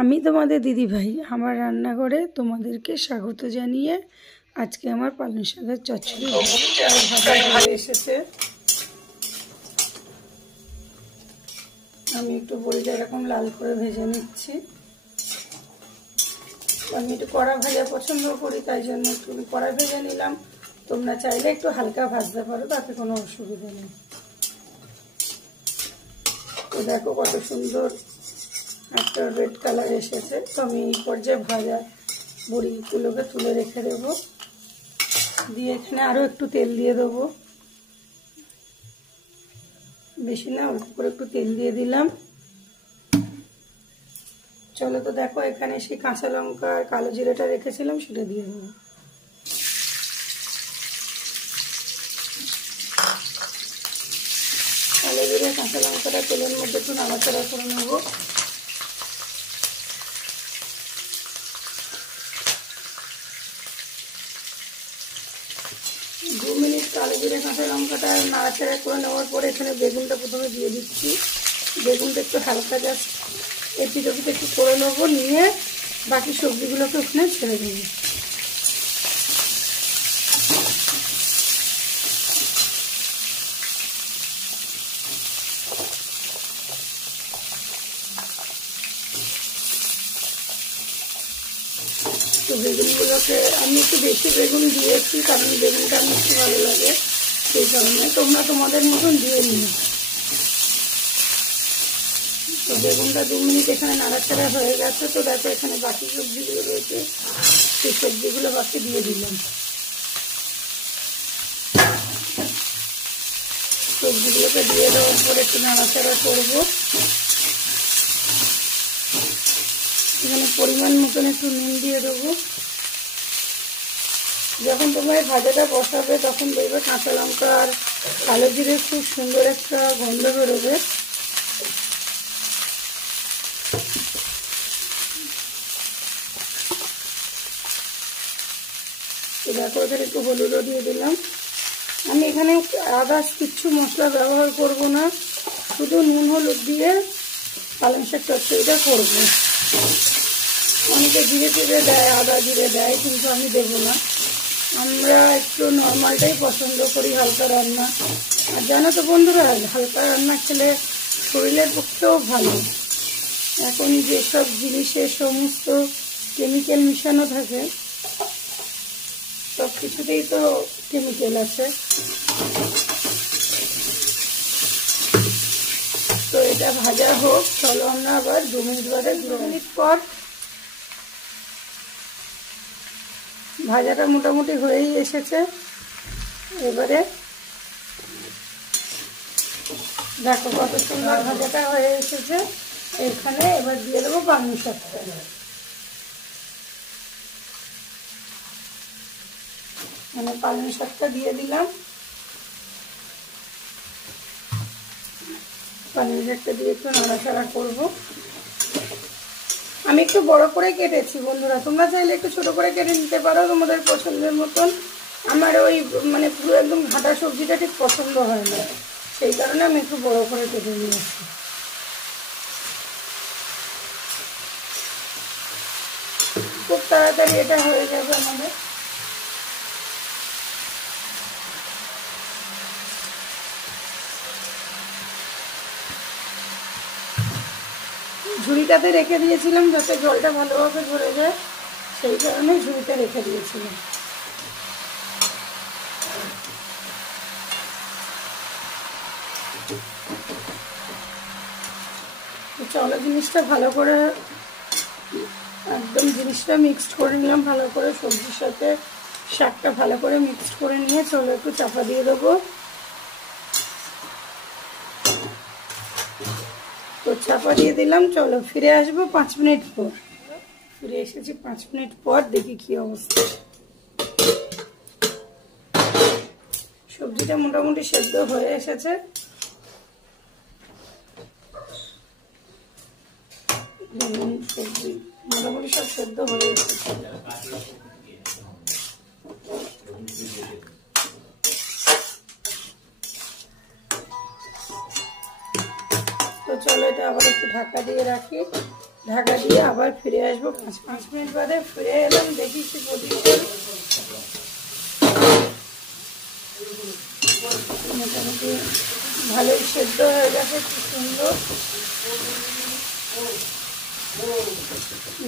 আমি তোমাদের দিদিভাই আমার রান্নাঘরে তোমাদেরকে স্বাগত জানিয়ে আজকে আমার পালং শাকের চচ্চড়ি ভাজা হয়ে এসেছে। আমি একটু বড়িটা এরকম লাল করে ভেজে নিচ্ছি। আমি একটু কড়া ভাজা পছন্দ করি, তাই জন্য একটু কড়া ভেজে নিলাম। তোমরা চাইলে একটু হালকা ভাজতে পারো, তাতে কোনো অসুবিধা নেই। তো দেখো কত সুন্দর একটা রেড কালার এসেছে। তো আমি এই পর্যায়ে ভাজা বড়িগুলোকে তুলে রেখে দেবো, দিয়ে এখানে আরও একটু তেল দিয়ে দেবো। বেশি না, অল্প করে একটু তেল দিয়ে দিলাম। চলো তো দেখো, এখানে সেই কাঁচা লঙ্কা আর কালো জিরাটা রেখেছিলাম, সেটা দিয়ে দেবো। কালো জিরে কাঁচা লঙ্কাটা তেলের মধ্যে একটু নাড়াচাড়া করে নেবো। দু মিনিট কালো জিরে কাঁচা লঙ্কাটা নাড়াচাড়া করে নেওয়ার পরে এখানে বেগুনটা প্রথমে দিয়ে দিচ্ছি। বেগুনটা একটু হালকা জাস্ট এপিট ওপিট একটু করে নেবো, নিয়ে বাকি সবজিগুলোকে ওখানে ছেড়ে দেবো। তো বেগুনগুলোকে আমি একটু বেশি বেগুন দিয়েছি, কারণ বেগুনটা আমার একটু ভালো লাগে, সেই কারণে তোমরা তোমাদের মতন দিয়ে নিও। তো বেগুনটা 2 মিনিট এখানে নাড়াচাড়া হয়ে গেছে। তো দেখো এখানে বাকি সবজিগুলো রয়েছে, সেই সবজিগুলো বাকি দিয়ে দিলাম। সবজিগুলোকে দিয়ে দেওয়ার পর একটু নাড়াচাড়া করবো। এখানে পরিমাণ মতন একটু নুন দিয়ে দেবো। যখন তোমরা ভাজাটা বসাবে তখন দেখবে কাঁচা লঙ্কা আর কালো জিরে খুব সুন্দর একটা গন্ধ বেরোবে। দেখো এখানে একটু হলুদও দিয়ে দিলাম। আমি এখানে আদার্স কিচ্ছু মশলা ব্যবহার করব না, শুধু নুন হলুদ দিয়ে পালং শাক চচ্চড়িটা করবো। অনেকে জিরে টিরে দেয়, আদা জিরে দেয়, কিন্তু আমি দেবো না। আমরা একটু নর্মালটাই পছন্দ করি, হালকা রান্না। আর জানো তো বন্ধুরা, হালকা রান্না খেলে শরীরের পক্ষেও ভালো। এখন যেসব জিনিসে সমস্ত কেমিক্যাল মিশানো থাকে, সব কিছুতেই তো কেমিক্যাল আছে। তো এটা ভাজা হোক, চলো আমরা আবার 2 মিনিট বাদে 2 মিনিট পর ভাজাটা মোটামুটি হয়েই এসেছে। এবারে দেখো কত সুন্দর ভাজাটা হয়ে এসেছে। এখানে এবার দিয়ে দেবো পালং শাকটা। মানে পালং শাকটা দিয়ে দিলাম। পালং শাকটা দিয়ে একটু নাড়াচাড়া করবো। আমি একটু বড় করে কেটেছি বন্ধুরা, তোমরা চাইলে একটু ছোট করে কেটে নিতে পারো তোমাদের পছন্দের মতন। আমার ওই মানে পুরো একদম ঘাটা সবজিটা ঠিক পছন্দ হয় না, সেই কারণে আমি একটু বড় করে কেটে নিয়েছি। খুব তাড়াতাড়ি এটা হয়ে যাবে আমাদের। ঝুড়িটাতে রেখে দিয়েছিলাম যাতে জলটা ভালোভাবে ঝরে যায়, সেই কারণে ঝুড়িতে রেখে দিয়েছিলাম। চলো জিনিসটা ভালো করে একদম জিনিসটা মিক্সড করে নিলাম ভালো করে, সবজির সাথে শাকটা ভালো করে মিক্সড করে নিয়ে চলো একটু চাপা দিয়ে দেবো। তো চাপা দিয়ে দিলাম। চলো ফিরে আসবো 5 মিনিট পর। ফিরে এসেছি 5 মিনিট পর, দেখি কি অবস্থা। সবজিটা মোটামুটি সেদ্ধ হয়ে এসেছে। সবজি মোটামুটি সব সেদ্ধ হয়ে এসেছে। তো চলো এটা আবার একটু ঢাকা দিয়ে রাখি। ঢাকা দিয়ে আবার ফিরে আসবো 5 মিনিট বাদে। ফিরে এলাম, দেখি কি পজিশন। মোটামুটি ভালোই সেদ্ধ হয়ে গেছে, খুব সুন্দর।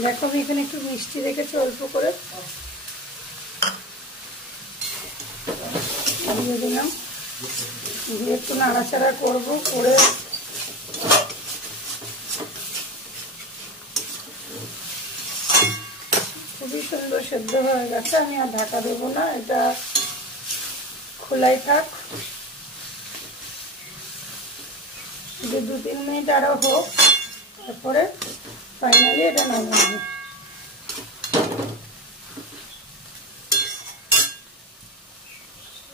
দেখো আমি এখানে একটু মিষ্টি রেখেছি অল্প করে, দিয়ে দিলাম। দিয়ে একটু নাড়াচাড়া করবো, করে খুবই সুন্দর সেদ্ধ হয়ে গেছে। আমি আর ঢাকা দেবো না, এটা খোলাই থাক। যে 2-3 মিনিট আরও হোক, তারপরে ফাইনালি এটা নামাবো।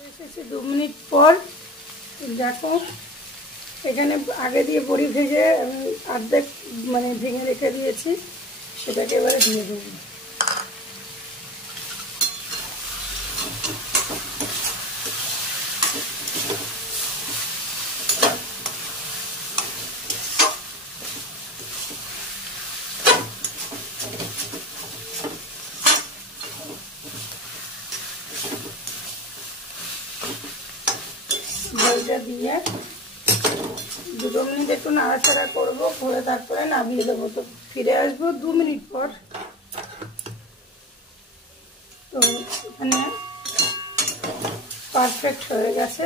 এসেছি 2 মিনিট পর। দেখো এখানে আগে দিয়ে বড়ি ভেজে আমি অর্ধেক মানে ভেঙে রেখে দিয়েছি, সেটাকে এবারে দিয়ে দেবো। বড়িটা দিয়ে 2 মিনিট একটু নাড়াচাড়া করবো, করে তারপরে নামিয়ে দেবো। তো ফিরে আসবো 2 মিনিট পর। তো এখানে পারফেক্ট হয়ে গেছে।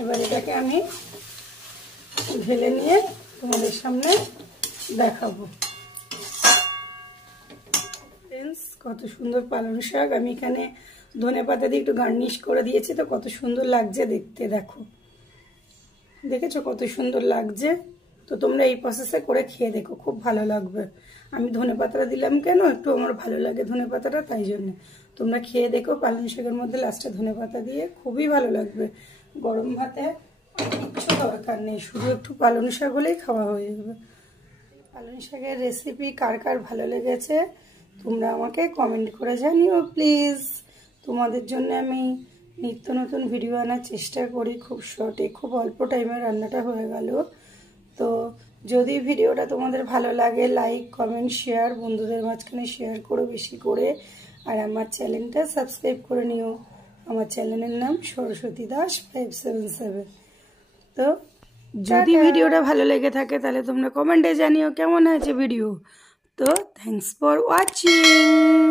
এবার এটাকে আমি ঢেলে নিয়ে তোমাদের সামনে দেখাবো। ফ্রেন্ডস, কত সুন্দর পালং শাক। আমি এখানে ধনেপাতা দিয়ে একটু গার্নিশ করে দিয়েছি, তো কত সুন্দর লাগছে দেখতে। দেখো, দেখেছো কত সুন্দর লাগছে। তো তোমরা এই প্রসেসে করে খেয়ে দেখো, খুব ভালো লাগবে। আমি ধনেপাতাটা দিলাম কেন, একটু আমার ভালো লাগে ধনেপাতাটা, তাই জন্য। তোমরা খেয়ে দেখো পালং শাকের মধ্যে লাস্টে ধনেপাতা দিয়ে, খুবই ভালো লাগবে। গরম ভাতে কিচ্ছু দরকার নেই, শুধু একটু পালং শাক হলেই খাওয়া হয়ে যাবে। পালং শাকের রেসিপি কার কার ভালো লেগেছে তোমরা আমাকে কমেন্ট করে জানিও প্লিজ। তোমাদের জন্য আমি নিত্য নতুন ভিডিও আনার চেষ্টা করি, খুব শর্টে, খুব অল্প টাইমে রান্নাটা হয়ে গেল। তো যদি ভিডিওটা তোমাদের ভালো লাগে, লাইক কমেন্ট শেয়ার, বন্ধুদের মাঝখানে শেয়ার করো বেশি করে। আর আমার চ্যানেলটা সাবস্ক্রাইব করে নিও। আমার চ্যানেলের নাম সরস্বতী দাস 577। তো যদি ভিডিওটা ভালো লেগে থাকে তাহলে তোমরা কমেন্টে জানিও কেমন হয়েছে ভিডিও। তো থ্যাঙ্কস ফর ওয়াচিং।